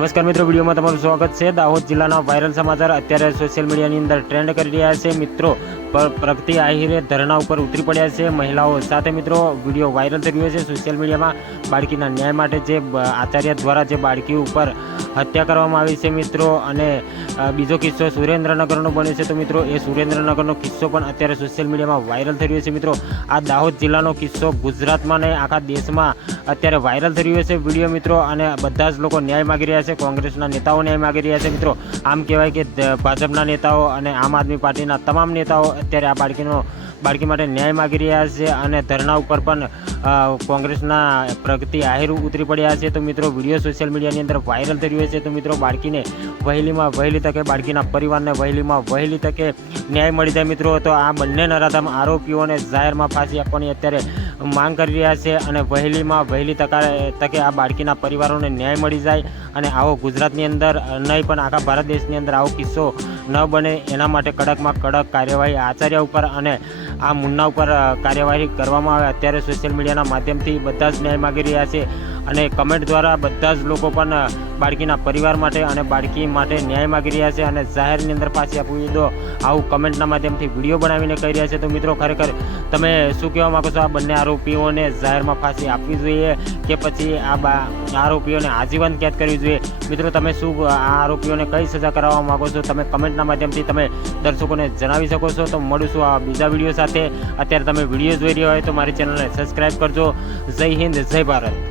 નમસ્કાર મિત્રો, વિડીયોમાં તમારું સ્વાગત છે। દાહોદ જિલ્લાના વાયરલ સમાચાર અત્યારે સોશિયલ મીડિયાની અંદર ટ્રેન્ડ કરી રહ્યા છે। મિત્રો પ્રગતિ આહિરે ધરણા ઉપર ઉતરી પડ્યા છે મહિલાઓ સાથે। મિત્રો વિડીયો વાયરલ થઈ રહ્યો છે સોશિયલ મીડિયામાં। બાળકીના ન્યાય માટે જે આચાર્ય દ્વારા જે બાળકી ઉપર હત્યા કરવામાં આવી છે મિત્રો, અને બીજો કિસ્સો સુરેન્દ્રનગરનો બન્યો છે। તો મિત્રો એ સુરેન્દ્રનગરનો કિસ્સો પણ અત્યારે સોશિયલ મીડિયામાં વાયરલ થઈ રહ્યો છે। મિત્રો આ દાહોદ જિલ્લાનો કિસ્સો ગુજરાતમાં નહીં આખા દેશમાં અત્યારે વાયરલ થઈ રહ્યો છે વિડીયો મિત્રો, અને બધા જ લોકો ન્યાય માગી રહ્યા છે। કોંગ્રેસના નેતાઓ ન્યાય માગી રહ્યા છે મિત્રો। આમ કહેવાય કે ભાજપના નેતાઓ અને આમ આદમી પાર્ટીના તમામ નેતાઓ અત્યારે આ બાળકી માટે ન્યાય માગી રહ્યા છે, અને ધરણા ઉપર પણ કોંગ્રેસના પ્રગતિ આહિર ઉતરી પડ્યા છે। તો મિત્રો વિડીયો સોશિયલ મીડિયાની અંદર વાયરલ થઈ રહ્યો છે। તો મિત્રો બાળકીને વહેલીમાં વહેલી તકે, બાળકીના પરિવારને વહેલીમાં વહેલી તકે ન્યાય મળી જાય મિત્રો। તો આ બંને નરાધમ આરોપીઓને જાહેરમાં ફાંસી આપવાની અત્યારે માંગ કરી રહ્યા છે, અને વહેલીમાં વહેલી તકે આ બાળકીના પરિવારોને ન્યાય મળી જાય, અને આવો ગુજરાતની અંદર નહીં પણ આખા ભારત દેશની અંદર આવો કિસ્સો ન બને એના માટે કડકમાં કડક કાર્યવાહી આચાર્ય ઉપર અને આ મુન્ના ઉપર કાર્યવાહી કરવામાં આવે। અત્યારે સોશિયલ મીડિયાના માધ્યમથી બધા જ ન્યાય માગી રહ્યા છે, અને કમેન્ટ દ્વારા બધા જ લોકો પણ બાળકીના પરિવાર માટે અને બાળકી માટે ન્યાય માગી રહ્યા છે, અને જાહેરની અંદર ફાંસી આપવી દો આવું કમેન્ટના માધ્યમથી વિડીયો બનાવીને કહી રહ્યા છે। તો મિત્રો ખરેખર તમે શું કહેવા માગો છો? આ બંને આરોપીઓને જાહેરમાં ફાંસી આપવી જોઈએ કે પછી આ આરોપીઓને આજીવન કેદ કરવી જોઈએ? મિત્રો તમે શું આ આરોપીઓને કઈ સજા કરાવવા માગો છો? તમે કમેન્ટના માધ્યમથી તમે દર્શકોને જણાવી શકો છો। તો મળીશું આ બીજા વિડીયો સાથે। અત્યારે તમે વિડીયો જોઈ રહ્યા હોય તો મારી ચેનલને સબસ્ક્રાઈબ કરજો। જય હિન્દ, જય ભારત।